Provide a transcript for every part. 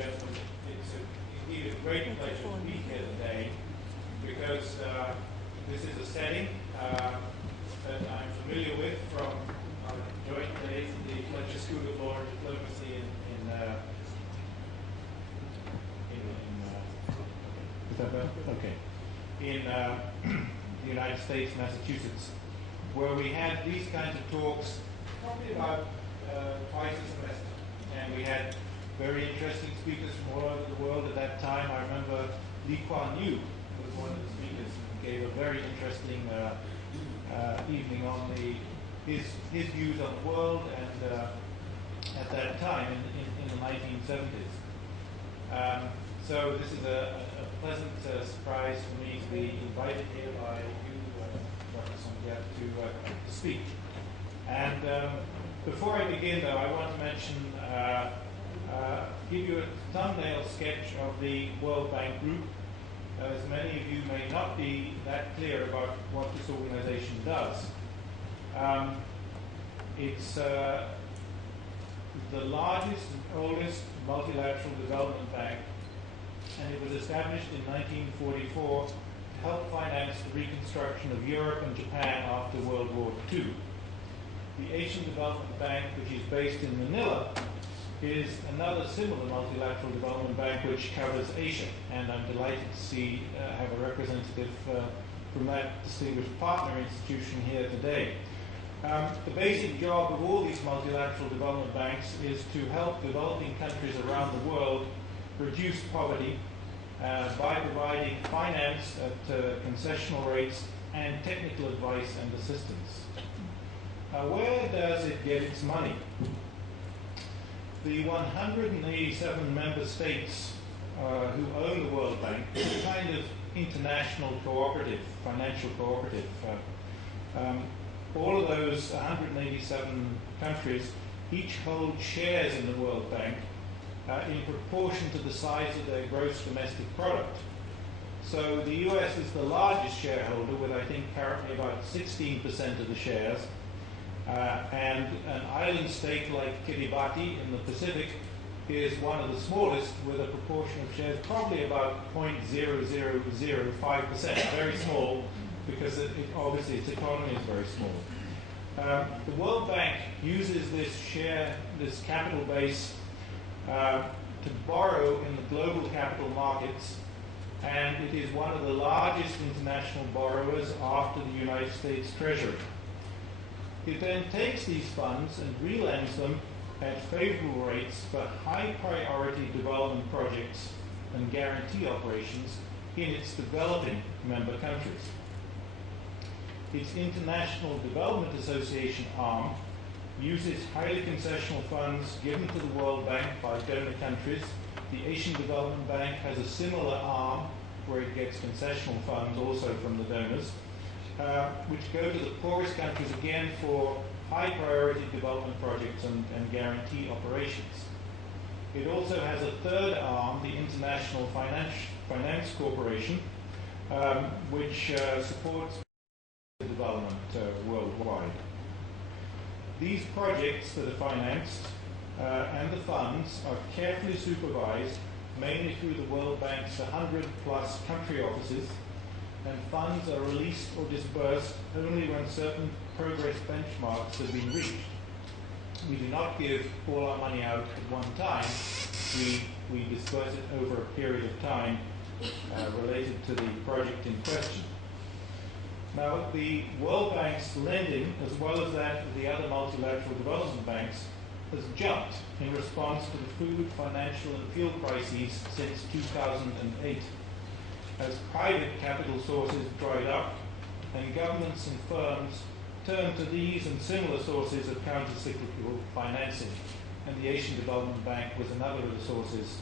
gentlemen. It's indeed a great pleasure to be here today because this is a setting that I'm familiar with from our joint days at the Fletcher School of Law and Diplomacy in the United States, Massachusetts, where we had these kinds of talks probably about twice a semester. And we had very interesting speakers from all over the world at that time. I remember Lee Kuan Yew was one of the speakers and gave a very interesting evening on his views on the world and at that time in the 1970s. So this is a pleasant surprise for me to be invited here by you, Dr. Songjet, to speak. And before I begin, though, I want to mention, give you a thumbnail sketch of the World Bank Group, as many of you may not be that clear about what this organization does. It's the largest and oldest multilateral development bank, and it was established in 1944 to help finance the reconstruction of Europe and Japan after World War II. The Asian Development Bank, which is based in Manila, is another similar multilateral development bank which covers Asia, and I'm delighted to have a representative from that distinguished partner institution here today. The basic job of all these multilateral development banks is to help developing countries around the world reduce poverty by providing finance at concessional rates and technical advice and assistance. Where does it get its money? The 187 member states who own the World Bank is a kind of international cooperative, financial cooperative. All of those 187 countries each hold shares in the World Bank in proportion to the size of their gross domestic product. So the US is the largest shareholder with, I think, currently about 16% of the shares. And an island state like Kiribati in the Pacific is one of the smallest with a proportion of shares probably about 0.0005%, very small because obviously its economy is very small. The World Bank uses this capital base to borrow in the global capital markets, and it is one of the largest international borrowers after the United States Treasury. It then takes these funds and relends them at favorable rates for high priority development projects and guarantee operations in its developing member countries. Its International Development Association arm uses highly concessional funds given to the World Bank by donor countries. The Asian Development Bank has a similar arm where it gets concessional funds also from the donors, which go to the poorest countries again for high priority development projects and guarantee operations. It also has a third arm, the International Finance Corporation, which supports development worldwide. These projects that are financed and the funds are carefully supervised, mainly through the World Bank's 100+ country offices, and funds are released or disbursed only when certain progress benchmarks have been reached. We do not give all our money out at one time. We disperse it over a period of time related to the project in question. Now, the World Bank's lending, as well as that of the other multilateral development banks, has jumped in response to the food, financial, and fuel crises since 2008. As private capital sources dried up and governments and firms turned to these and similar sources of counter-cyclical financing. And the Asian Development Bank was another of the sources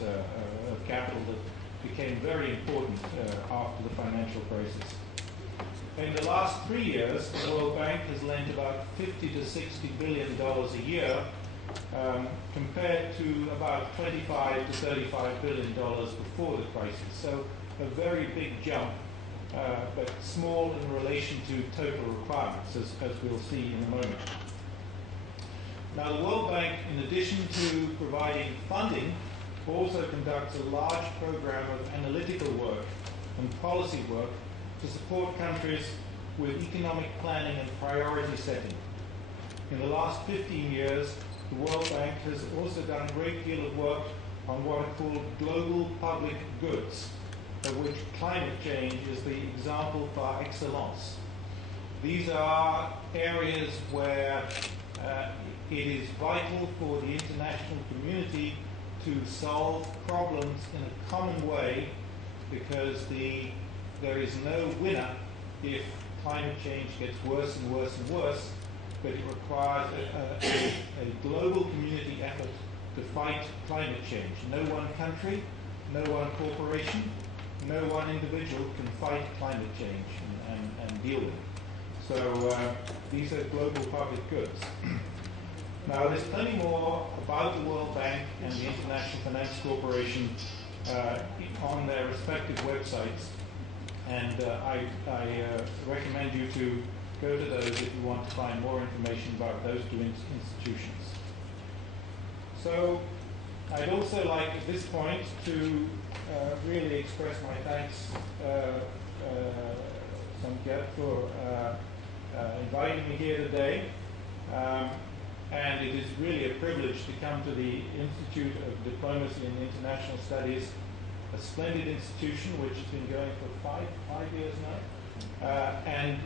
of capital that became very important after the financial crisis. In the last 3 years, the World Bank has lent about $50 to $60 billion a year, compared to about $25 to $35 billion before the crisis. So a very big jump, but small in relation to total requirements, as we'll see in a moment. Now, the World Bank, in addition to providing funding also conducts a large program of analytical work and policy work to support countries with economic planning and priority setting. In the last 15 years, the World Bank has also done a great deal of work on what are called global public goods, of which climate change is the example par excellence. These are areas where it is vital for the international community to solve problems in a common way, because there is no winner if climate change gets worse and worse and worse, but it requires a global community effort to fight climate change. No one country, no one corporation, no one individual can fight climate change and deal with it. So these are global public goods. Now, there's plenty more about the World Bank and the International Finance Corporation on their respective websites, and I recommend you to go to those if you want to find more information about those two institutions. So I'd also like at this point to really express my thanks, Samket, for inviting me here today. And it is really a privilege to come to the Institute of Diplomacy and International Studies, a splendid institution which has been going for five years now. And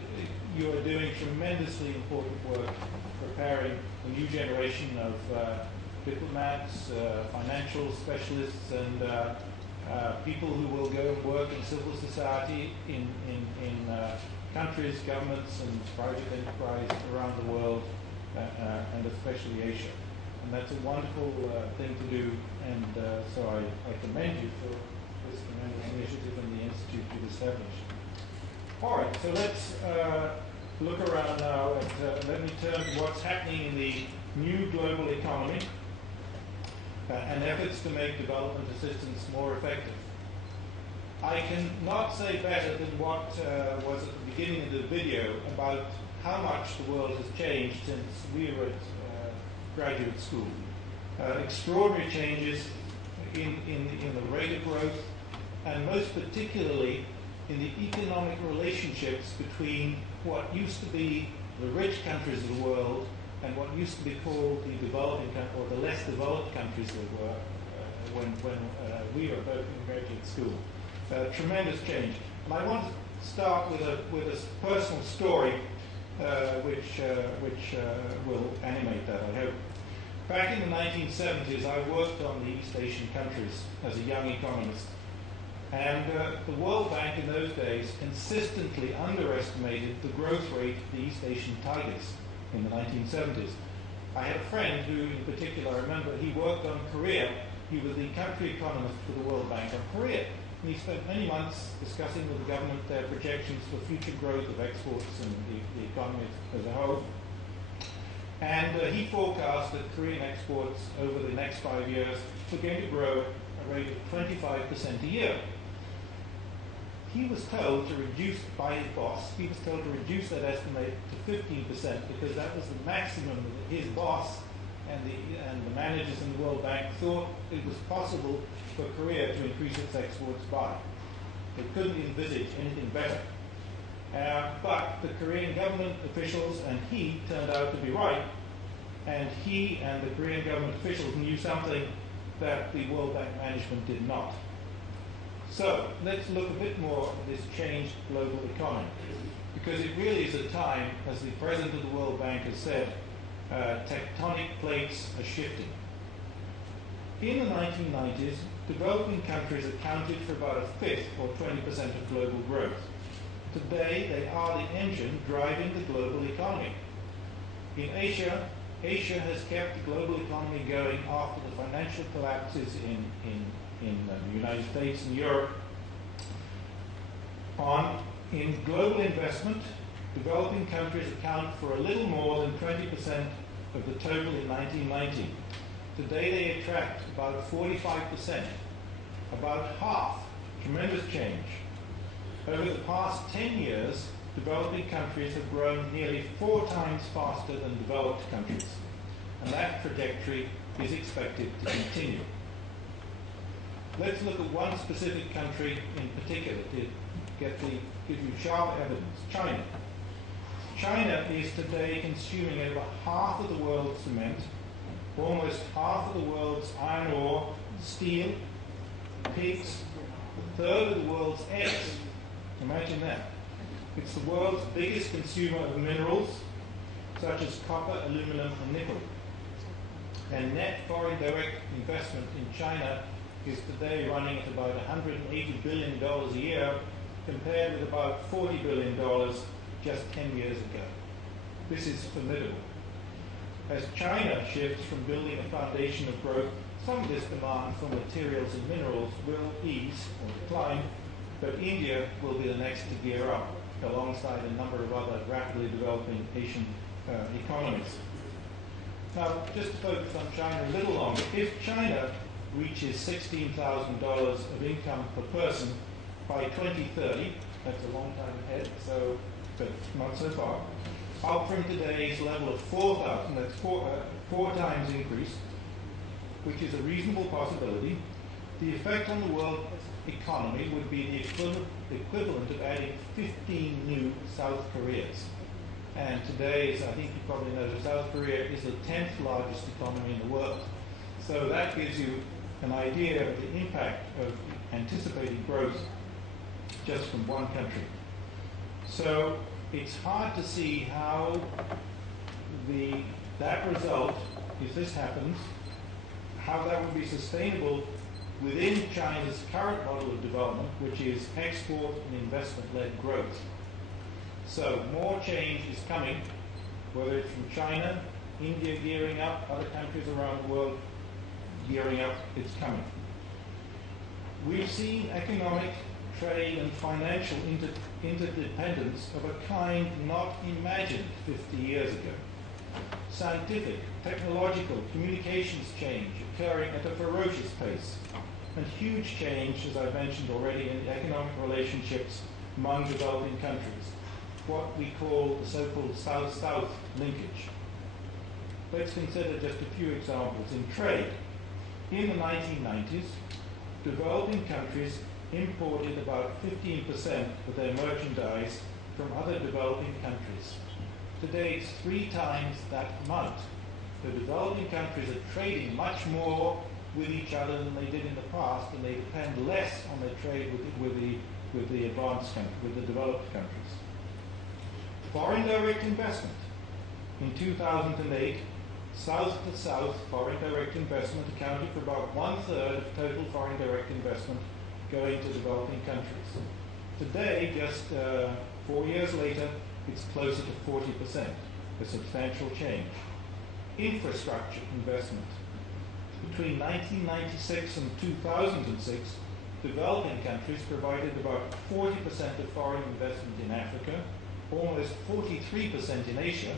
you are doing tremendously important work preparing a new generation of diplomats, financial specialists, and people who will go and work in civil society in countries, governments, and private enterprise around the world, and especially Asia. And that's a wonderful thing to do, and so I commend you for this tremendous initiative and the institute you've established. All right, so let's look around now at, let me turn to what's happening in the new global economy and efforts to make development assistance more effective. I cannot say better than what was at the beginning of the video about how much the world has changed since we were at graduate school. Extraordinary changes in the rate of growth, and most particularly in the economic relationships between what used to be the rich countries of the world and what used to be called the developing or the less developed countries that were when we were both in graduate school. Tremendous change. And I want to start with a personal story which will animate that, I hope. Back in the 1970s, I worked on the East Asian countries as a young economist. And the World Bank in those days consistently underestimated the growth rate of the East Asian tigers in the 1970s. I had a friend who, in particular, I remember he worked on Korea. He was the country economist for the World Bank on Korea. And he spent many months discussing with the government their projections for future growth of exports and the economy as a whole. And he forecast that Korean exports over the next 5 years were going to grow at a rate of 25% a year. He was told to reduce, by his boss, he was told to reduce that estimate to 15% because that was the maximum that his boss and the managers in the World Bank thought it was possible for Korea to increase its exports by. They couldn't envisage anything better. But the Korean government officials and he turned out to be right, and he and the Korean government officials knew something that the World Bank management did not. So let's look a bit more at this changed global economy, because it really is a time, as the president of the World Bank has said, tectonic plates are shifting. In the 1990s, developing countries accounted for about a fifth or 20% of global growth. Today, they are the engine driving the global economy. In Asia, Asia has kept the global economy going after the financial collapses in the United States and Europe. In global investment, developing countries account for a little more than 20% of the total in 1990. Today they attract about 45%, about half. Tremendous change. Over the past 10 years, developing countries have grown nearly 4 times faster than developed countries, and that trajectory is expected to continue. let's look at one specific country in particular to give you sharp evidence. China. China is today consuming over half of the world's cement, almost half of the world's iron ore, steel, pigs, a third of the world's eggs. Imagine that. It's the world's biggest consumer of minerals, such as copper, aluminum, and nickel. And net foreign direct investment in China is today running at about $180 billion a year, compared with about $40 billion just 10 years ago. This is formidable. As China shifts from building a foundation of growth, some of this demand for materials and minerals will ease or decline, but India will be the next to gear up, alongside a number of other rapidly developing Asian economies. Now, just to focus on China a little longer, if China reaches $16,000 of income per person by 2030, that's a long time ahead, but not so far, up from today's level of 4,000, that's four times increase, which is a reasonable possibility, the effect on the world economy would be the equivalent of adding 15 new South Koreas. And today, as I think you probably know, South Korea is the 10th largest economy in the world. So that gives you an idea of the impact of anticipated growth just from one country. So it's hard to see how that result, if this happens, how that would be sustainable within China's current model of development, which is export and investment-led growth. So more change is coming, whether it's from China, India gearing up, other countries around the world gearing up, it's coming. We've seen economic, trade, and financial interdependence of a kind not imagined 50 years ago. Scientific, technological, communications change occurring at a ferocious pace, and huge change, as I've mentioned already, in economic relationships among developing countries, what we call the so-called South-South linkage. Let's consider just a few examples. In trade, in the 1990s, developing countries imported about 15% of their merchandise from other developing countries. Today, it's 3 times that amount. The developing countries are trading much more with each other than they did in the past, and they depend less on their trade with the advanced countries, with the developed countries. Foreign direct investment. In 2008, South-to-South foreign direct investment accounted for about 1/3 of total foreign direct investment going to developing countries. Today, just 4 years later, it's closer to 40%, a substantial change. Infrastructure investment. Between 1996 and 2006, developing countries provided about 40% of foreign investment in Africa, almost 43% in Asia,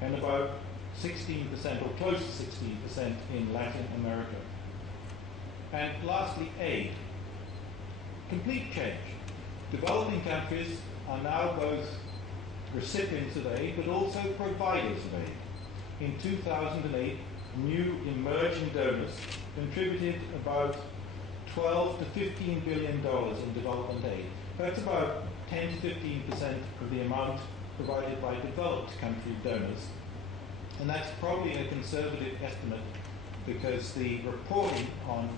and about 16% or close to 16% in Latin America. And lastly, aid. Complete change. Developing countries are now both recipients of aid but also providers of aid. In 2008, new emerging donors contributed about $12 to $15 billion in development aid. That's about 10 to 15% of the amount provided by developed country donors. And that's probably a conservative estimate because the reporting on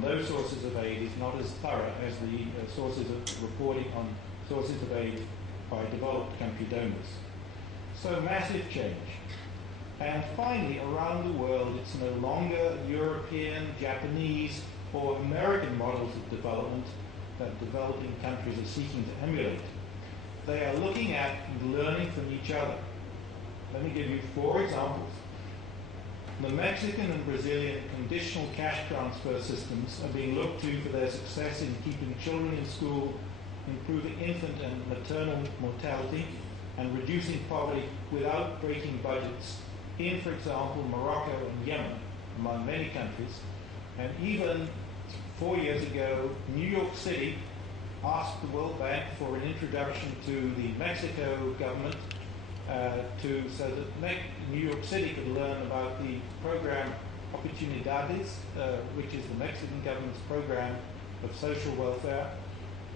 those sources of aid is not as thorough as the sources of reporting on sources of aid by developed country donors. So massive change. And finally, around the world, it's no longer European, Japanese, or American models of development that developing countries are seeking to emulate. They are looking at and learning from each other. Let me give you 4 examples. The Mexican and Brazilian conditional cash transfer systems are being looked to for their success in keeping children in school, improving infant and maternal mortality, and reducing poverty without breaking budgets in, for example, Morocco and Yemen, among many countries. And even 4 years ago, New York City asked the World Bank for an introduction to the Mexico government so that New York City could learn about the program Oportunidades, which is the Mexican government's program of social welfare,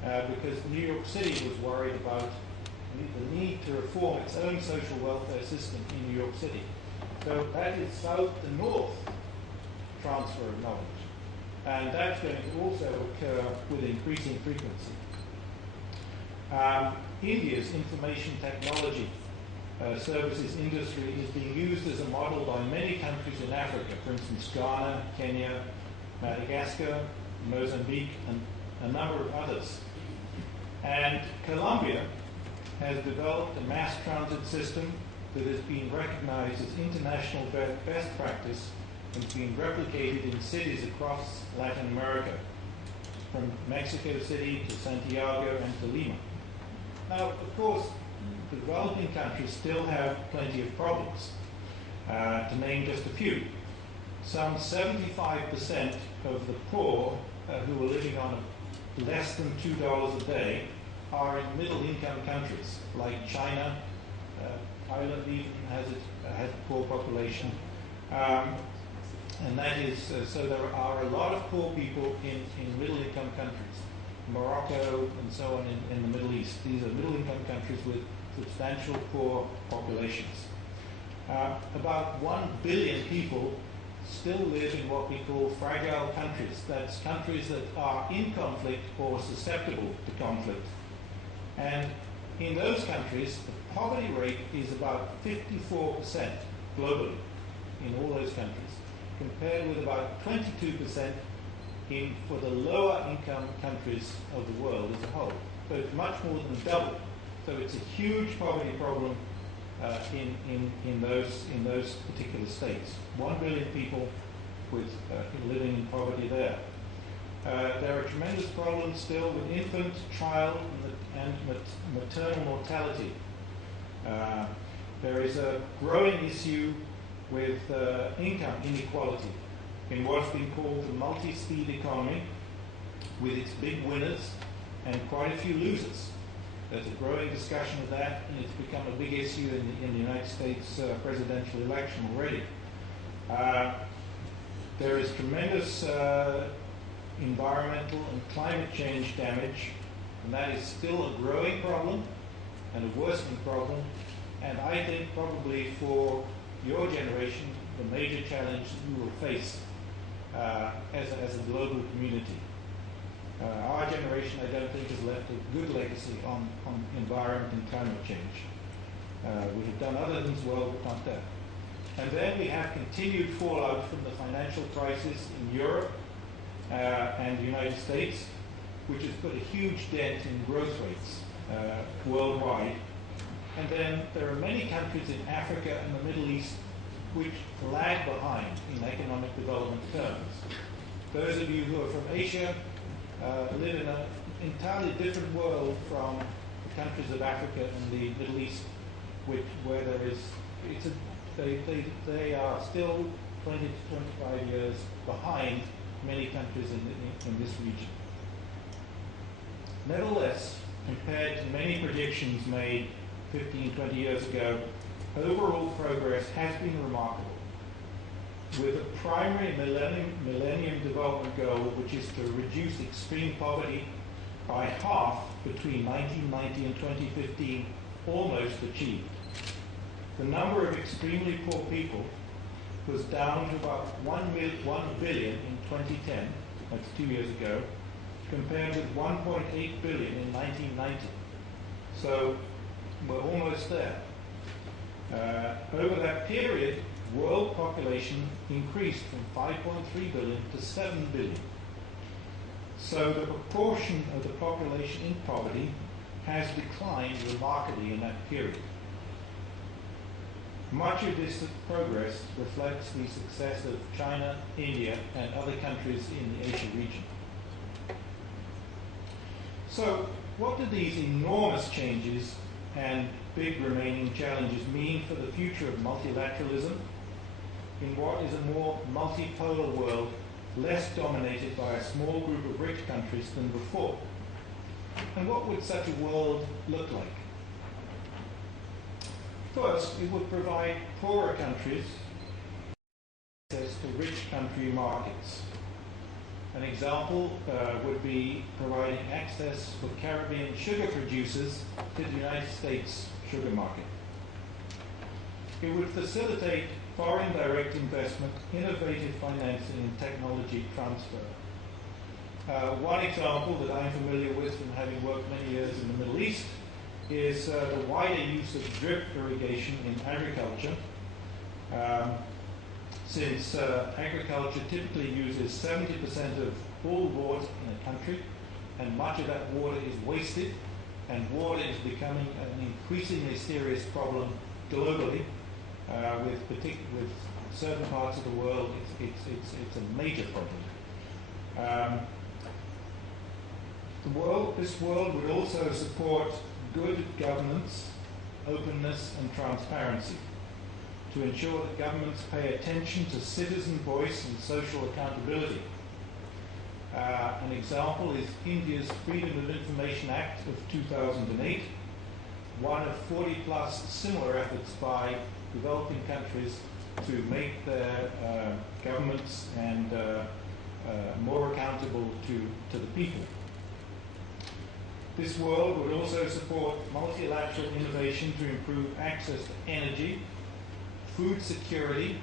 because New York City was worried about the need to reform its own social welfare system in New York City. So that is south to north transfer of knowledge. And that's going to also occur with increasing frequency. India's information technology services industry is being used as a model by many countries in Africa, for instance, Ghana, Kenya, Madagascar, Mozambique, and a number of others. And Colombia has developed a mass transit system that has been recognized as international best practice and has been replicated in cities across Latin America, from Mexico City to Santiago and to Lima. Now, of course, the developing countries still have plenty of problems. To name just a few, some 75% of the poor who are living on less than $2 a day are in middle-income countries like China. Ireland even has a poor population. And that is, so there are a lot of poor people in middle-income countries. Morocco and so on in the Middle East. These are middle-income countries with substantial poor populations. About 1 billion people still live in what we call fragile countries. That's countries that are in conflict or susceptible to conflict. And in those countries, the poverty rate is about 54% globally in all those countries, compared with about 22% for the lower income countries of the world as a whole. So it's much more than double. So it's a huge poverty problem in those particular states. 1 billion people with living in poverty there. There are tremendous problems still with infant, child, and maternal mortality. There is a growing issue with income inequality in what's been called the multi-speed economy, with its big winners and quite a few losers. There's a growing discussion of that, and it's become a big issue in the United States presidential election already. There is tremendous environmental and climate change damage, and that is still a growing problem and a worsening problem, and I think probably for your generation, the major challenge you will face as a global community. Our generation, I don't think, has left a good legacy on environment and climate change. We have done other things well, but not that. And then we have continued fallout from the financial crisis in Europe and the United States, which has put a huge dent in growth rates worldwide. And then there are many countries in Africa and the Middle East which lag behind in economic development terms. Those of you who are from Asia live in an entirely different world from the countries of Africa and the Middle East, where there is, they are still 20 to 25 years behind many countries in this region. Nevertheless, compared to many predictions made 15, 20 years ago, overall progress has been remarkable, with a primary millennium development goal, which is to reduce extreme poverty by half between 1990 and 2015, almost achieved. The number of extremely poor people was down to about 1 billion in 2010, that's 2 years ago, compared with 1.8 billion in 1990. So we're almost there. Over that period, world population increased from 5.3 billion to 7 billion. So the proportion of the population in poverty has declined remarkably in that period. Much of this progress reflects the success of China, India, and other countries in the Asia region. So what do these enormous changes and big remaining challenges mean for the future of multilateralism in what is a more multipolar world, less dominated by a small group of rich countries than before? And what would such a world look like? First, it would provide poorer countries access to rich country markets. An example would be providing access for Caribbean sugar producers to the United States sugar market. It would facilitate foreign direct investment, innovative financing, and technology transfer. One example that I'm familiar with from having worked many years in the Middle East is the wider use of drip irrigation in agriculture. Since agriculture typically uses 70% of all water in a country, and much of that water is wasted, and water is becoming an increasingly serious problem globally, with certain parts of the world, it's a major problem. This world would also support good governance, openness, and transparency to ensure that governments pay attention to citizen voice and social accountability. An example is India's Freedom of Information Act of 2008, one of 40-plus similar efforts by developing countries to make their governments and more accountable to the people. This world would also support multilateral innovation to improve access to energy, food security.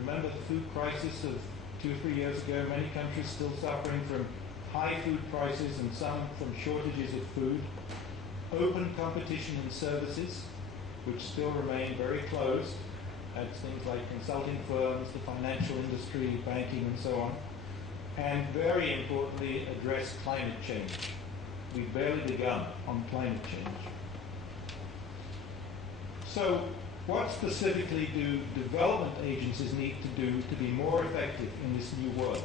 Remember the food crisis of 2 or 3 years ago? Many countries still suffering from high food prices and some from shortages of food. Open competition in services, which still remain very closed. That's things like consulting firms, the financial industry, banking, and so on. And very importantly, address climate change. We've barely begun on climate change. So, what specifically do development agencies need to do to be more effective in this new world?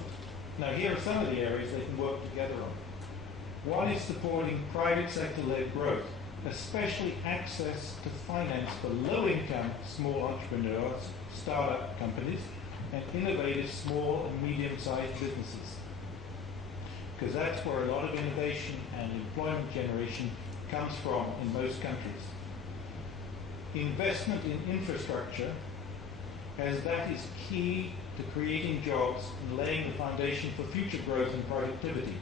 Now, here are some of the areas they can work together on. One is supporting private sector-led growth, especially access to finance for low-income small entrepreneurs, startup companies, and innovative small and medium-sized businesses. Because that's where a lot of innovation and employment generation comes from in most countries. Investment in infrastructure, as that is key to creating jobs and laying the foundation for future growth and productivity,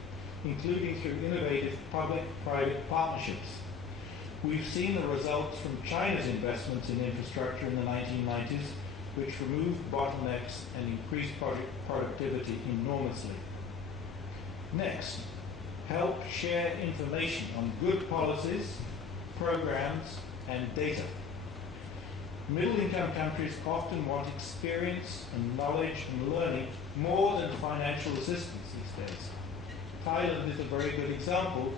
including through innovative public-private partnerships. We've seen the results from China's investments in infrastructure in the 1990s, which removed bottlenecks and increased productivity enormously. Next, help share information on good policies, programs, and data. Middle-income countries often want experience and knowledge and learning more than financial assistance these days. Thailand is a very good example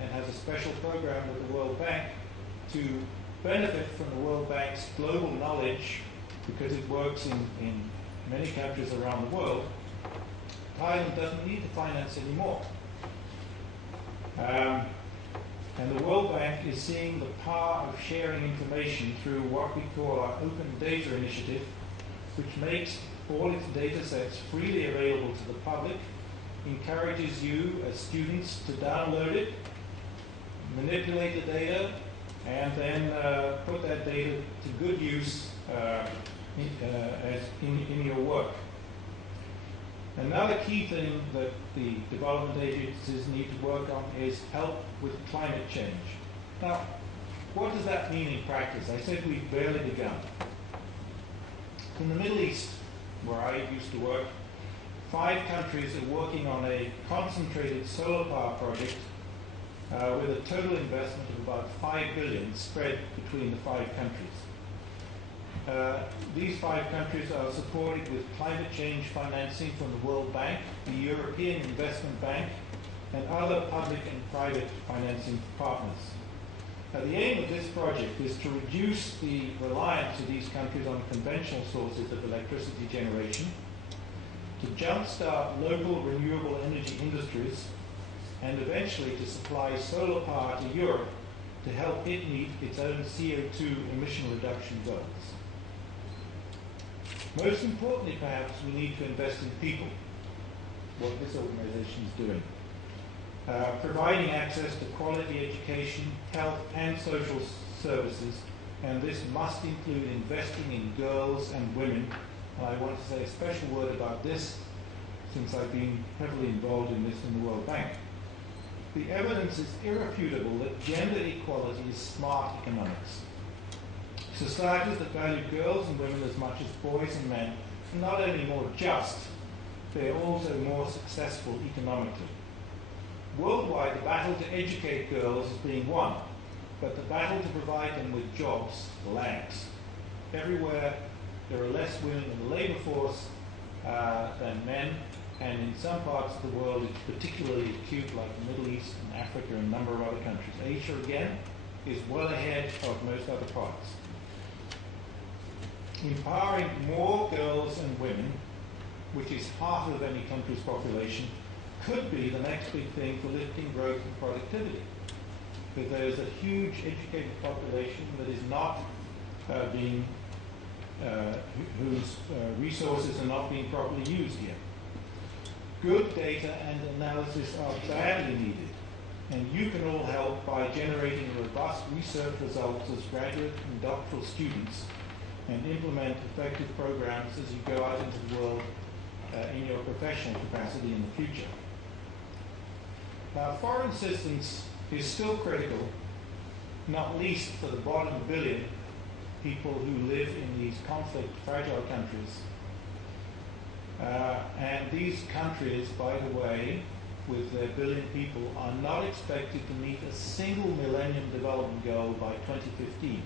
and has a special program with the World Bank to benefit from the World Bank's global knowledge because it works in many countries around the world. Thailand doesn't need the finance anymore. And the World Bank is seeing the power of sharing information through what we call our Open Data Initiative, which makes all its data sets freely available to the public, encourages you as students to download it, manipulate the data, and then put that data to good use in your work. Another key thing that the development agencies need to work on is help with climate change. Now, what does that mean in practice? I said we've barely begun. In the Middle East, where I used to work, 5 countries are working on a concentrated solar power project with a total investment of about $5 billion spread between the 5 countries. These 5 countries are supported with climate change financing from the World Bank, the European Investment Bank, and other public and private financing partners. The aim of this project is to reduce the reliance of these countries on conventional sources of electricity generation, to jumpstart local renewable energy industries, and eventually to supply solar power to Europe to help it meet its own CO2 emission reduction goals. Most importantly, perhaps, we need to invest in people, what this organization is doing. Providing access to quality education, health, and social services, and this must include investing in girls and women And I want to say a special word about this, since I've been heavily involved in this in the World Bank. The evidence is irrefutable that gender equality is smart economics. Societies that value girls and women as much as boys and men are not only more just, they are also more successful economically. Worldwide, the battle to educate girls is being won, but the battle to provide them with jobs lags. Everywhere, there are less women in the labor force than men, and in some parts of the world it's particularly acute, like the Middle East and Africa and a number of other countries. Asia, again, is well ahead of most other parts. Empowering more girls and women, which is half of any country's population, could be the next big thing for lifting growth and productivity. But there is a huge educated population that is not whose resources are not being properly used yet. Good data and analysis are badly needed, and you can all help by generating robust research results as graduate and doctoral students and implement effective programs as you go out into the world in your professional capacity in the future. Foreign assistance is still critical, not least for the bottom billion people who live in these conflict-fragile countries. And these countries, by the way, with their billion people, are not expected to meet a single Millennium Development Goal by 2015.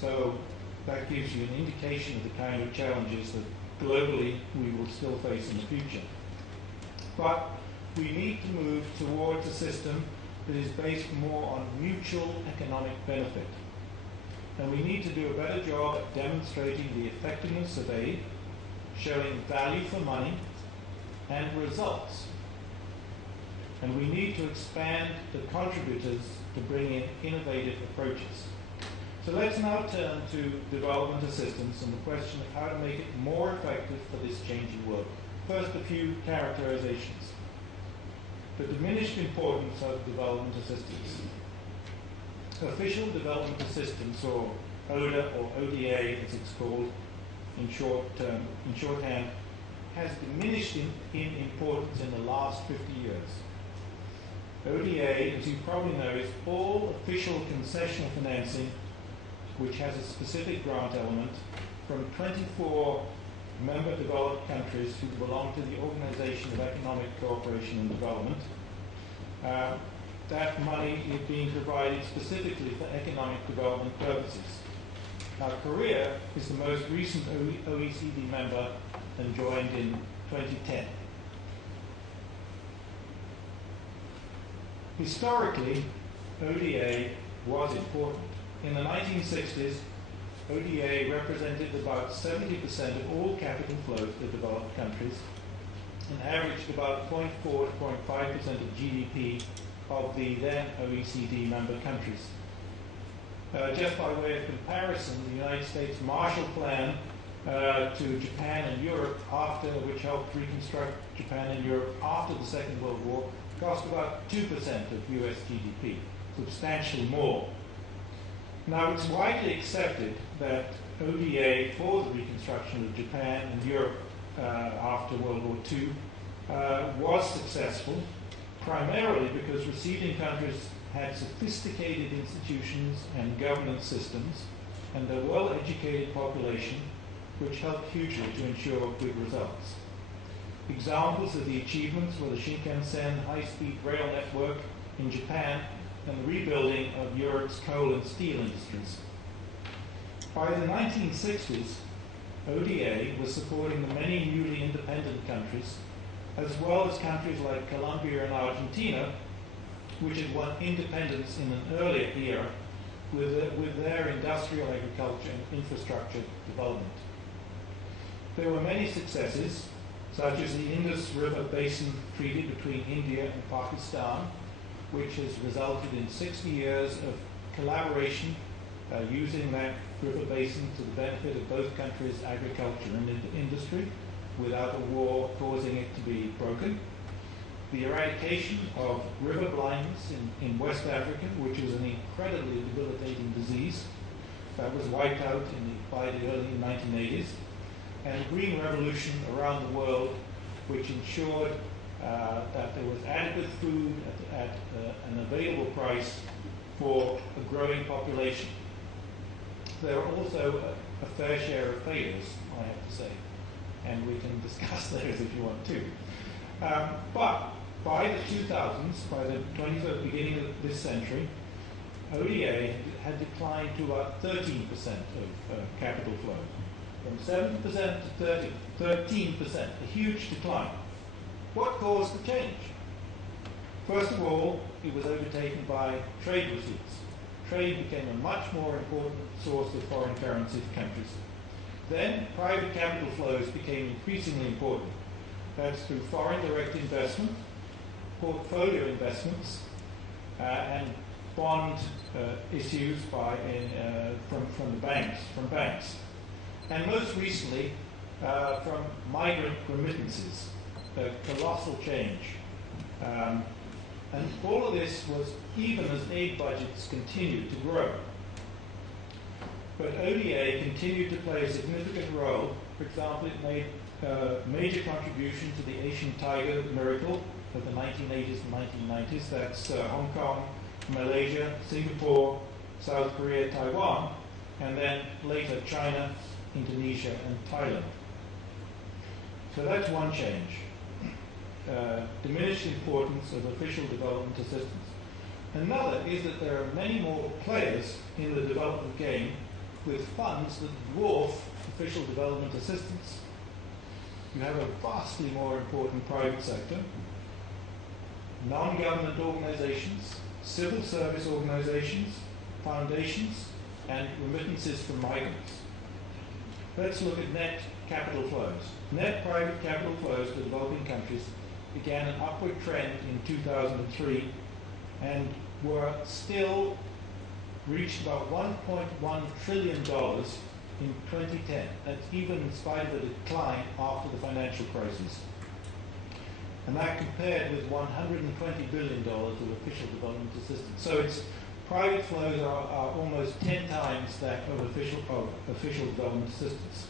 So that gives you an indication of the kind of challenges that globally we will still face in the future. But we need to move towards a system that is based more on mutual economic benefit. And we need to do a better job at demonstrating the effectiveness of aid, showing value for money, and results. And we need to expand the contributors to bring in innovative approaches. So let's now turn to development assistance and the question of how to make it more effective for this changing world. First, a few characterizations. The diminished importance of development assistance. Official development assistance, or ODA or ODA as it's called in shorthand, has diminished in importance in the last 50 years. ODA, as you probably know, is all official concessional financing which has a specific grant element from 24 member developed countries who belong to the Organization of Economic Cooperation and Development. That money is being provided specifically for economic development purposes. Now, Korea is the most recent OECD member and joined in 2010. Historically, ODA was important. In the 1960s, ODA represented about 70% of all capital flows to developed countries and averaged about 0.4 to 0.5% of GDP of the then OECD member countries. Just by way of comparison, the United States Marshall Plan to Japan and Europe, which helped reconstruct Japan and Europe after the Second World War, cost about 2% of US GDP, substantially more. Now, it's widely accepted that ODA for the reconstruction of Japan and Europe after World War II was successful, primarily because receiving countries had sophisticated institutions and governance systems and a well-educated population, which helped hugely to ensure good results. Examples of the achievements were the Shinkansen high-speed rail network in Japan and the rebuilding of Europe's coal and steel industries. By the 1960s, ODA was supporting the many newly independent countries, as well as countries like Colombia and Argentina, which had won independence in an earlier era with their industrial agriculture and infrastructure development. There were many successes, such as the Indus River Basin Treaty between India and Pakistan, which has resulted in 60 years of collaboration using that river basin to the benefit of both countries' agriculture and industry without a war causing it to be broken. The eradication of river blindness in West Africa, which is an incredibly debilitating disease. that was wiped out by the early 1980s, and a green revolution around the world which ensured that there was adequate food at an available price for a growing population. There were also a fair share of failures, I have to say, and we can discuss those if you want to. But by the 2000s, by the beginning of this century, ODA had declined to about 13% of capital flow. From 7% to 13%, a huge decline. What caused the change? First of all, it was overtaken by trade receipts. Trade became a much more important source of foreign currency for countries. Then, private capital flows became increasingly important. That's through foreign direct investment, portfolio investments, and bond issues from banks. And most recently, from migrant remittances, a colossal change. And all of this was even as aid budgets continued to grow. But ODA continued to play a significant role. For example, it made a major contribution to the Asian tiger miracle of the 1980s and 1990s. That's Hong Kong, Malaysia, Singapore, South Korea, Taiwan, and then later China, Indonesia, and Thailand. So that's one change. Diminished importance of official development assistance. Another is that there are many more players in the development game with funds that dwarf official development assistance. You have a vastly more important private sector, non-government organizations, civil service organizations, foundations, and remittances from migrants. Let's look at net capital flows. Net private capital flows to developing countries began an upward trend in 2003 and were still reached about $1.1 trillion in 2010. That's even in spite of a decline after the financial crisis. And that compared with $120 billion of official development assistance. So its private flows are almost 10 times that of official development assistance.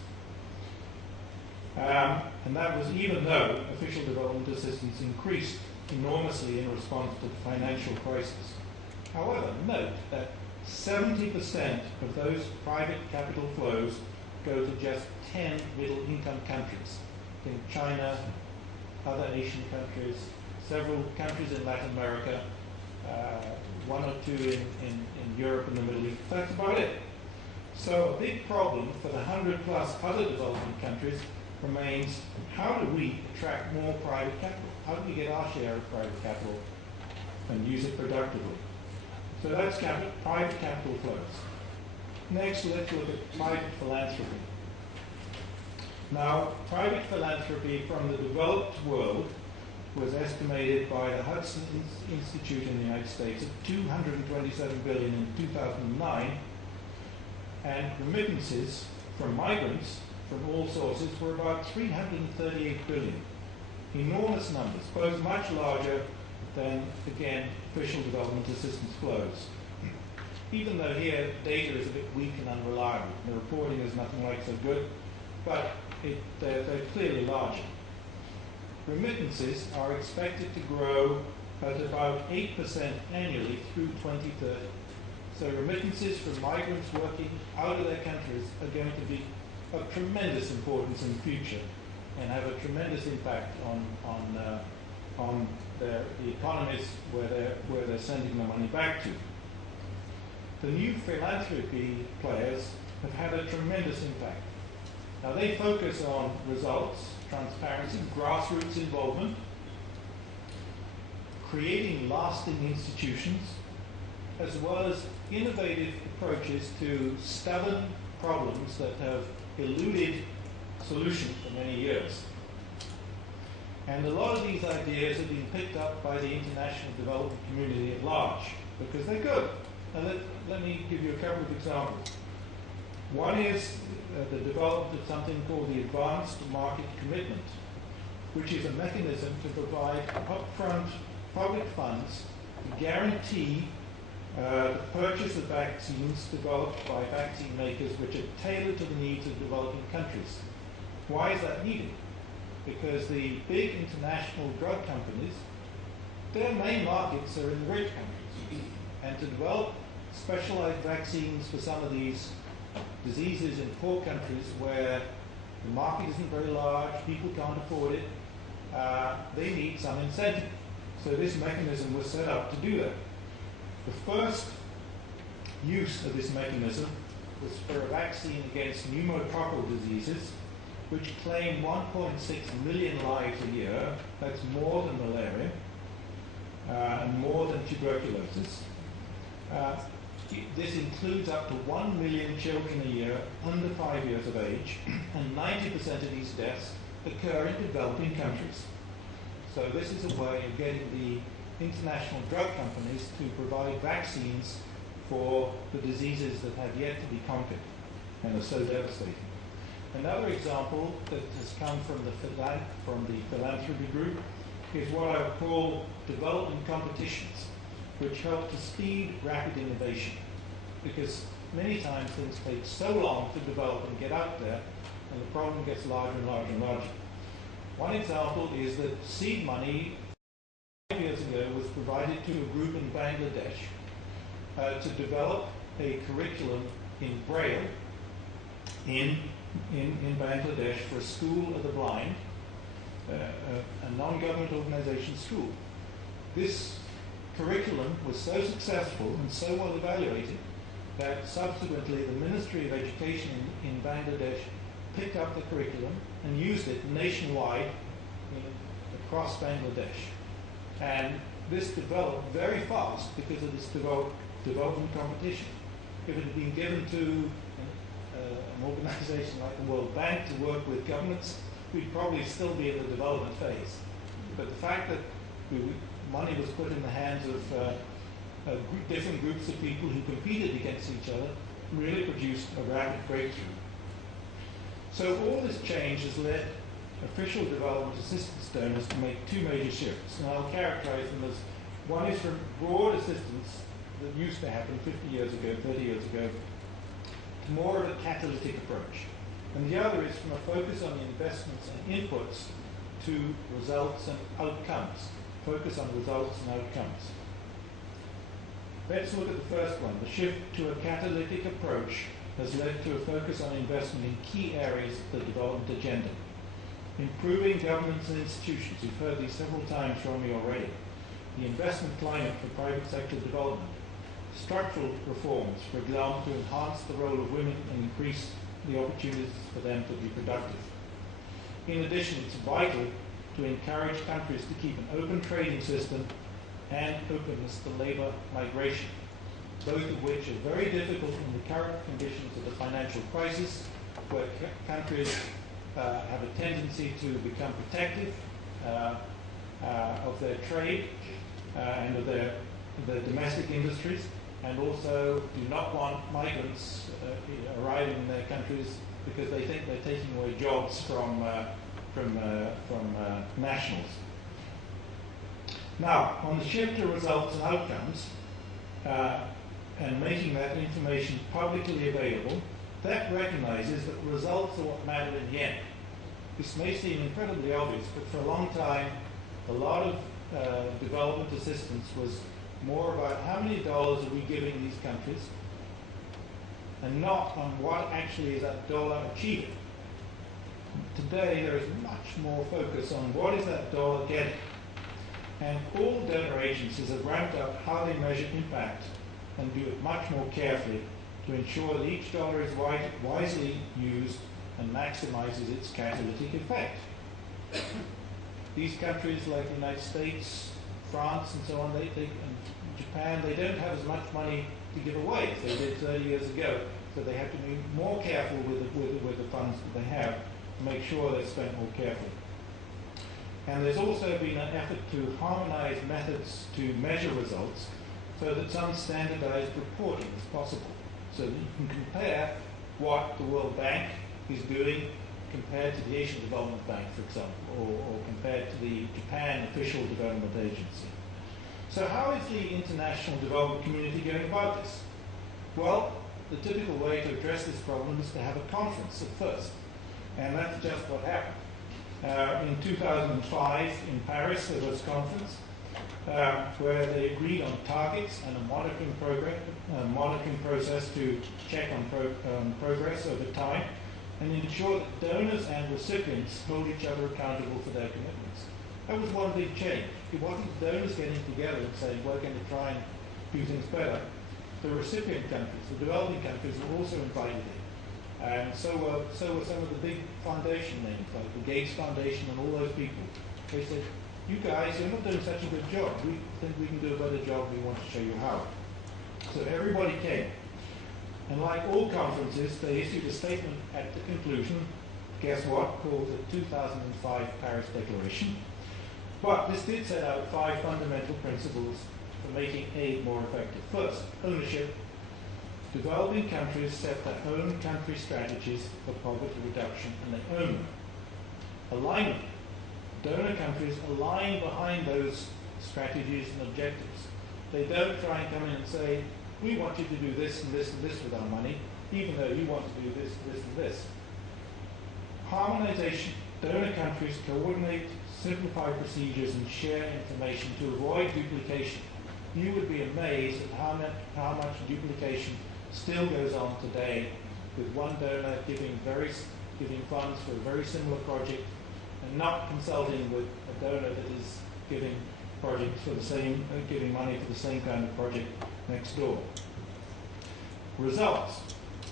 And that was even though official development assistance increased enormously in response to the financial crisis. However, note that 70% of those private capital flows go to just 10 middle-income countries. Think China, other Asian countries, several countries in Latin America, one or two in Europe and the Middle East. That's about it. So a big problem for the 100 plus other developing countries remains, how do we attract more private capital? How do we get our share of private capital and use it productively? So that's private capital flows. Next, let's look at private philanthropy. Now, private philanthropy from the developed world was estimated by the Hudson Institute in the United States at $227 billion in 2009, and remittances from migrants from all sources were about $338 billion. Enormous numbers, both much larger than, again, official development assistance flows. Even though here data is a bit weak and unreliable, the reporting is nothing like so good, but they're clearly larger. Remittances are expected to grow at about 8% annually through 2030. So remittances from migrants working out of their countries are going to be of tremendous importance in the future and have a tremendous impact on the economies where they're sending the money back to. The new philanthropy players have had a tremendous impact. Now they focus on results, transparency, grassroots involvement, creating lasting institutions, as well as innovative approaches to stubborn problems that have eluded solution for many years. And a lot of these ideas have been picked up by the international development community at large, because they're good. Now let me give you a couple of examples. One is the development of something called the Advanced Market Commitment, which is a mechanism to provide upfront public funds to guarantee the purchase of vaccines developed by vaccine makers which are tailored to the needs of developing countries. Why is that needed? Because the big international drug companies, their main markets are in the rich countries. And to develop specialized vaccines for some of these diseases in poor countries where the market isn't very large, people can't afford it, they need some incentive. So this mechanism was set up to do that. The first use of this mechanism was for a vaccine against pneumococcal diseases, which claim 1.6 million lives a year. That's more than malaria and more than tuberculosis. This includes up to 1 million children a year under 5 years of age, and 90% of these deaths occur in developing countries. So this is a way of getting the international drug companies to provide vaccines for the diseases that have yet to be conquered and are so devastating. Another example that has come from the philanthropy group is what I would call development competitions, which help to speed rapid innovation, because many times things take so long to develop and get out there, and the problem gets larger and larger and larger. One example is that seed money 5 years ago was provided to a group in Bangladesh to develop a curriculum in Braille in Bangladesh for a school of the blind, a non-government organization school. This curriculum was so successful and so well evaluated that subsequently the Ministry of Education in Bangladesh picked up the curriculum and used it nationwide across Bangladesh. And this developed very fast because of this development competition. If it had been given to an organization like the World Bank to work with governments, we'd probably still be in the development phase. But the fact that money was put in the hands of different groups of people who competed against each other really produced a rapid breakthrough. So all this change has led official development assistance donors to make two major shifts, and I'll characterize them as: one is from broad assistance that used to happen 50 years ago, 30 years ago, to more of a catalytic approach. And the other is from a focus on the investments and inputs to results and outcomes. Focus on results and outcomes. Let's look at the first one. The shift to a catalytic approach has led to a focus on investment in key areas of the development agenda. Improving governments and institutions, you've heard these several times from me already. The investment climate for private sector development. Structural reforms, for example, to enhance the role of women and increase the opportunities for them to be productive. In addition, it's vital to encourage countries to keep an open trading system and openness to labor migration, both of which are very difficult in the current conditions of the financial crisis, where countries have a tendency to become protective of their trade and of their domestic industries, and also do not want migrants arriving in their countries because they think they're taking away jobs from nationals. Now, on the shift to results and outcomes, and making that information publicly available, that recognizes that results are what matter in the end. This may seem incredibly obvious, but for a long time, a lot of development assistance was more about how many dollars are we giving these countries, and not on what actually is that dollar achieving. Today, there is much more focus on what is that dollar getting. And all donor agencies have ramped up how they measure impact and do it much more carefully to ensure that each dollar is wisely used and maximizes its catalytic effect. These countries like the United States, France, and so on, and Japan, they don't have as much money to give away as they did 30 years ago. So they have to be more careful with the funds that they have to make sure they're spent more carefully. And there's also been an effort to harmonize methods to measure results so that some standardized reporting is possible, so that you can compare what the World Bank is doing compared to the Asian Development Bank, for example, or compared to the Japan Official Development Agency. So how is the international development community going about this? Well, the typical way to address this problem is to have a conference at first. And that's just what happened. In 2005 in Paris, there was a conference where they agreed on targets and a monitoring process to check on progress over time and ensure that donors and recipients hold each other accountable for their commitments. That was one big change. It wasn't the donors getting together and saying, we're going to try and do things better. The recipient countries, the developing countries, were also invited in. And so were some of the big foundation names, like the Gates Foundation and all those people. They said, you guys, you're not doing such a good job. We think we can do a better job. We want to show you how. So everybody came. And like all conferences, they issued a statement at the conclusion, guess what, called the 2005 Paris Declaration. But this did set out 5 fundamental principles for making aid more effective. First, ownership. Developing countries set their own country strategies for poverty reduction, and they own them. Alignment. Donor countries align behind those strategies and objectives. They don't try and come in and say, we want you to do this and this and this with our money, even though you want to do this, this and this. Harmonization. Donor countries coordinate, simplify procedures, and share information to avoid duplication. You would be amazed at how much duplication still goes on today, with one donor giving funds for a very similar project and not consulting with a donor that is giving money for the same kind of project next door. Results.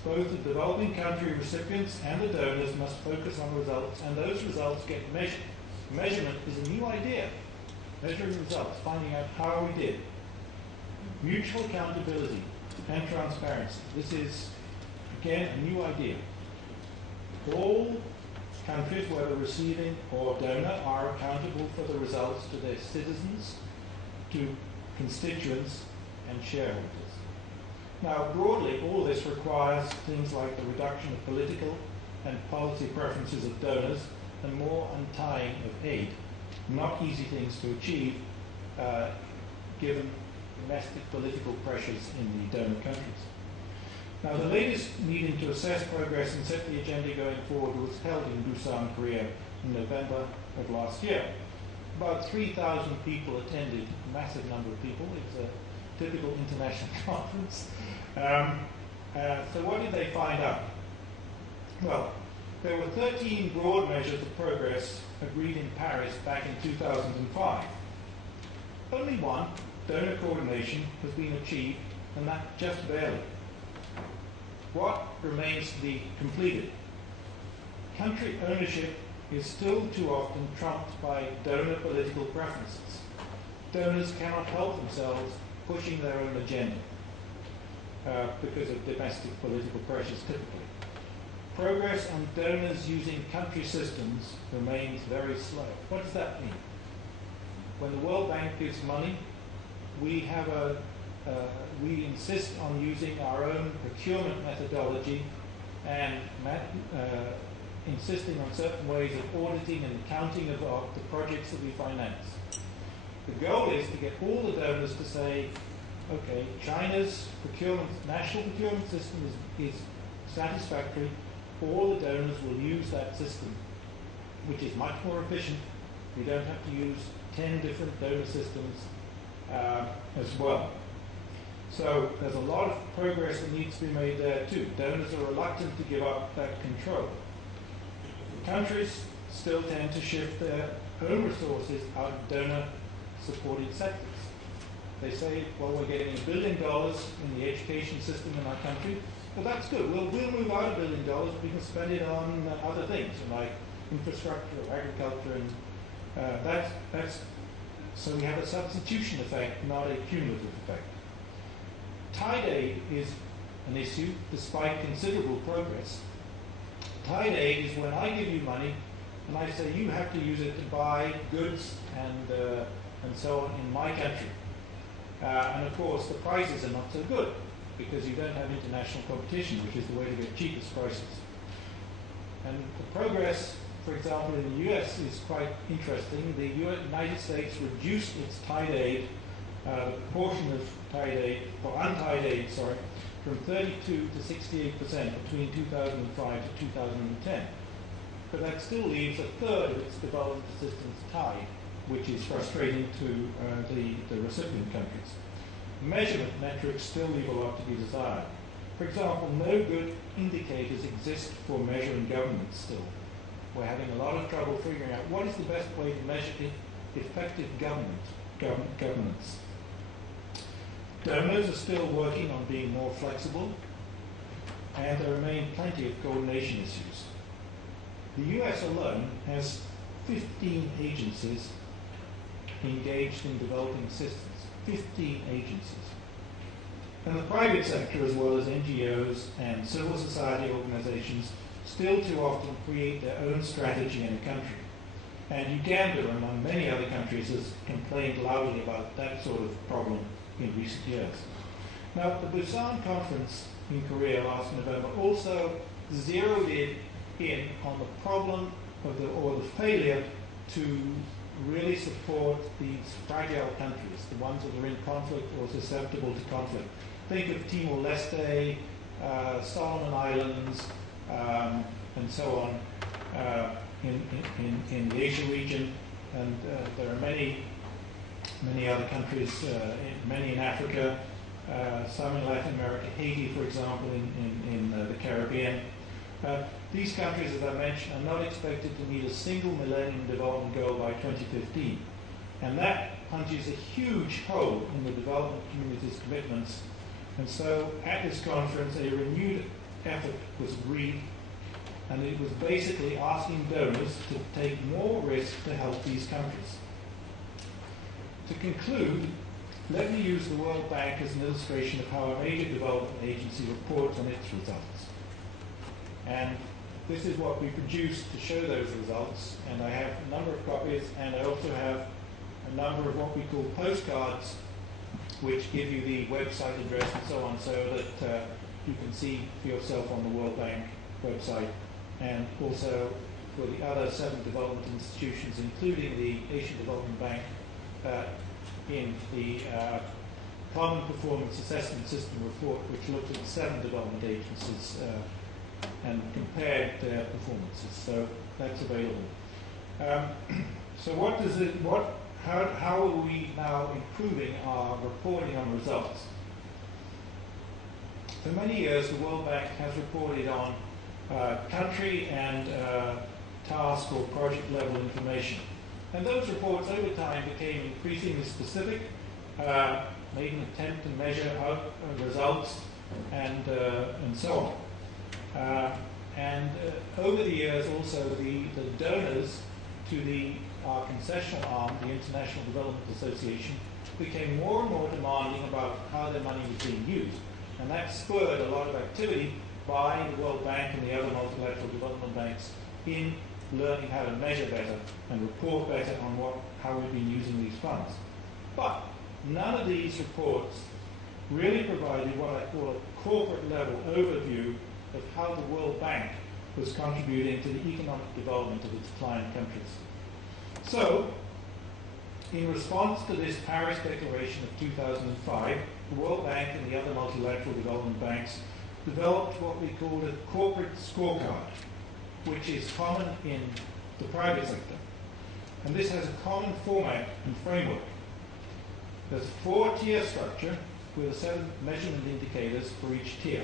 Both the developing country recipients and the donors must focus on results, and those results get measured. Measurement is a new idea. Measuring results, finding out how we did. Mutual accountability and transparency. This is, again, a new idea. All countries, whether receiving or donor, are accountable for the results to their citizens, to constituents, and shareholders. Now, broadly, all this requires things like the reduction of political and policy preferences of donors and more untying of aid. Not easy things to achieve, given domestic political pressures in the donor countries. Now, the latest meeting to assess progress and set the agenda going forward was held in Busan, Korea in November of last year. About 3,000 people attended, a massive number of people. It was a typical international conference. So what did they find out? Well, there were 13 broad measures of progress agreed in Paris back in 2005. Only one, donor coordination, has been achieved, and that just barely. What remains to be completed? Country ownership is still too often trumped by donor political preferences. Donors cannot help themselves pushing their own agenda because of domestic political pressures typically. Progress on donors using country systems remains very slow. What does that mean? When the World Bank gives money, we insist on using our own procurement methodology and insisting on certain ways of auditing and accounting of the projects that we finance. The goal is to get all the donors to say, okay, China's national procurement system is satisfactory. All the donors will use that system, which is much more efficient. We don't have to use 10 different donor systems as well. So there's a lot of progress that needs to be made there too. Donors are reluctant to give up that control. Countries still tend to shift their own resources out of donor-supported sectors. They say, well, we're getting $1 billion in the education system in our country. Well, that's good. We'll move out $1 billion. We can spend it on other things, like infrastructure or agriculture, and so we have a substitution effect, not a cumulative effect. Tide aid is an issue, despite considerable progress. Tide aid is when I give you money, and I say you have to use it to buy goods and so on in my country. And of course, the prices are not so good, because you don't have international competition, which is the way to get cheapest prices. And the progress, for example, in the US is quite interesting. The United States reduced its tide aid the proportion of tied aid, or untied aid, sorry, from 32 to 68% between 2005 to 2010. But that still leaves a third of its development assistance tied, which is frustrating to the recipient countries. Measurement metrics still leave a lot to be desired. For example, no good indicators exist for measuring government still. We're having a lot of trouble figuring out what is the best way to measure effective governance. Donors are still working on being more flexible, and there remain plenty of coordination issues. The US alone has 15 agencies engaged in developing assistance. 15 agencies. And the private sector, as well as NGOs and civil society organizations, still too often create their own strategy in a country. And Uganda, among many other countries, has complained loudly about that sort of problem in recent years. Now, the Busan conference in Korea last November also zeroed in on the problem of the failure to really support these fragile countries, the ones that are in conflict or susceptible to conflict. Think of Timor-Leste, Solomon Islands, and so on in the Asia region, and there are many other countries, many in Africa, some in Latin America, Haiti, for example, in the Caribbean. These countries, as I mentioned, are not expected to meet a single Millennium Development Goal by 2015. And that punches a huge hole in the development community's commitments. And so at this conference, a renewed effort was agreed, and it was basically asking donors to take more risk to help these countries. To conclude, let me use the World Bank as an illustration of how a major development agency reports on its results. And this is what we produced to show those results, and I have a number of copies, and I also have a number of what we call postcards, which give you the website address and so on, so that you can see for yourself on the World Bank website, and also for the other 7 development institutions, including the Asian Development Bank, in the Common Performance Assessment System report, which looked at the 7 development agencies and compared their performances. So that's available. So how are we now improving our reporting on results? For many years, the World Bank has reported on country and task or project level information. And those reports over time became increasingly specific, made an attempt to measure out results and so on. Over the years also the donors to our concessional arm, the International Development Association, became more and more demanding about how their money was being used. And that spurred a lot of activity by the World Bank and the other multilateral development banks in learning how to measure better and report better on how we've been using these funds. But none of these reports really provided what I call a corporate level overview of how the World Bank was contributing to the economic development of its client countries. So, in response to this Paris Declaration of 2005, the World Bank and the other multilateral development banks developed what we called a corporate scorecard, which is common in the private sector. And this has a common format and framework. There's a 4-tier structure with a 7 measurement indicators for each tier.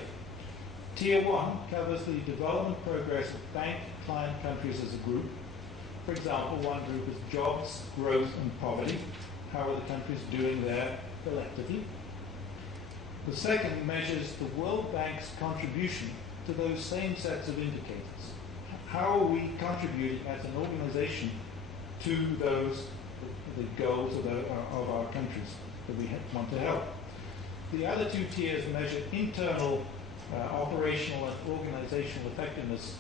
Tier 1 covers the development progress of bank client countries as a group. For example, one group is jobs, growth, and poverty. How are the countries doing there collectively? The second measures the World Bank's contribution to those same sets of indicators. How are we contributing as an organization to the goals of our countries that we want to help? The other 2 tiers measure internal operational and organizational effectiveness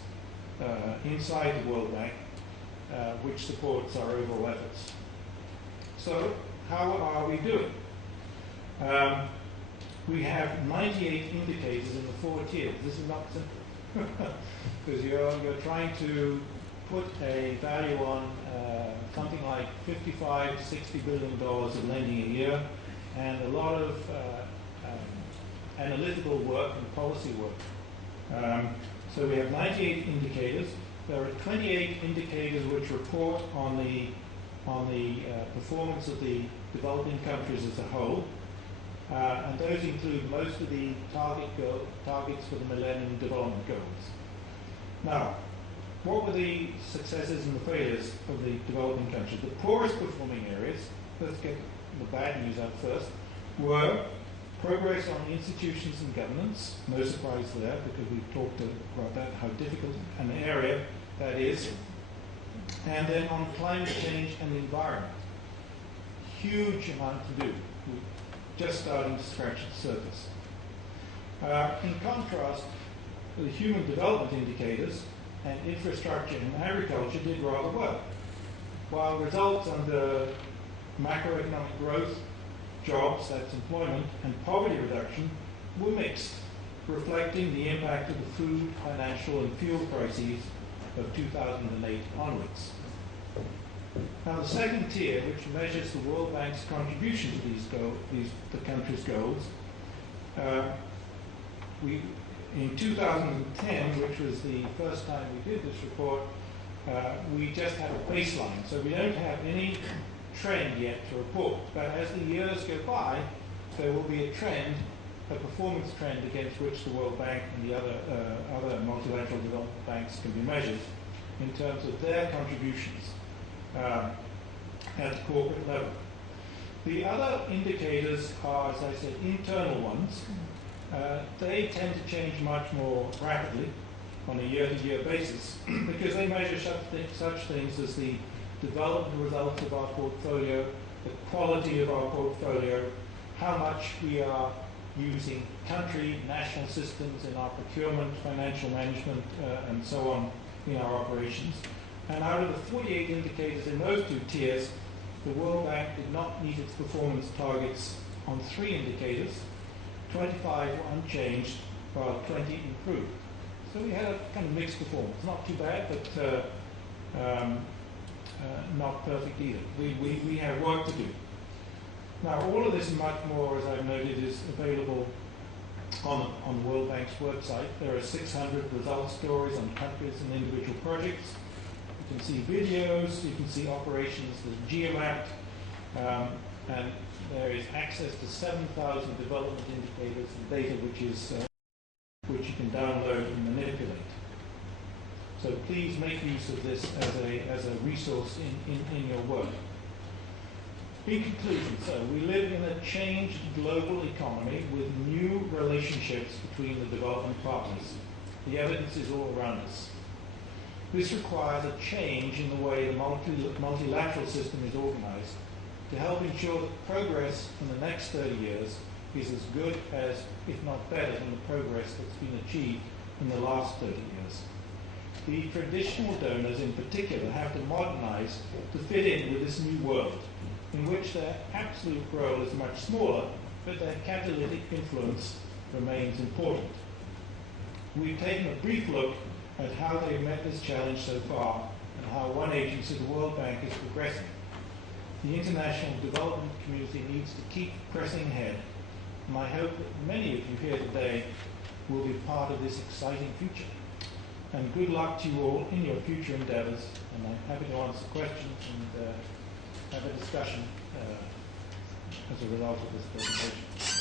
inside the World Bank, which supports our overall efforts. So, how are we doing? We have 98 indicators in the 4 tiers. This is not simple, because you're trying to put a value on something like $55 to $60 billion of lending a year, and a lot of analytical work and policy work. So we have 98 indicators. There are 28 indicators which report on the performance of the developing countries as a whole, and those include most of the targets for the Millennium Development Goals. Now, what were the successes and the failures of the developing countries? The poorest performing areas, let's get the bad news out first, were progress on institutions and governance, no surprise there because we've talked about that, how difficult an area that is. And then on climate change and the environment. Huge amount to do. We're just starting to scratch the surface. In contrast, the human development indicators and infrastructure and agriculture did rather well. While results under macroeconomic growth, jobs, that's employment, and poverty reduction were mixed, reflecting the impact of the food, financial, and fuel crises of 2008 onwards. Now, the second tier, which measures the World Bank's contribution to the country's goals, in 2010, which was the first time we did this report, we just had a baseline, so we don't have any trend yet to report. But as the years go by, there will be a trend, a performance trend against which the World Bank and the other multilateral development banks can be measured in terms of their contributions at the corporate level. The other indicators are, as I said, internal ones. They tend to change much more rapidly on a year-to-year basis because they measure such things as the development results of our portfolio, the quality of our portfolio, how much we are using country, national systems in our procurement, financial management, and so on in our operations. And out of the 48 indicators in those two tiers, the World Bank did not meet its performance targets on 3 indicators. 25 were unchanged, while 20 improved. So we had a kind of mixed performance. Not too bad, but not perfect either. We have work to do. Now, all of this and much more, as I've noted, is available on the World Bank's website. There are 600 result stories on countries and individual projects. You can see videos, you can see operations that are geomapped, and there is access to 7,000 development indicators and data which you can download and manipulate. So please make use of this as a resource in your work. In conclusion, so we live in a changed global economy with new relationships between the development partners. The evidence is all around us. This requires a change in the way the multilateral system is organized to help ensure that progress in the next 30 years is as good as, if not better, than the progress that's been achieved in the last 30 years. The traditional donors in particular have to modernize to fit in with this new world, in which their absolute role is much smaller, but their catalytic influence remains important. We've taken a brief look at how they've met this challenge so far and how one agency, the World Bank, is progressing. The international development community needs to keep pressing ahead, and I hope that many of you here today will be part of this exciting future. And good luck to you all in your future endeavors, and I'm happy to answer questions and have a discussion as a result of this presentation.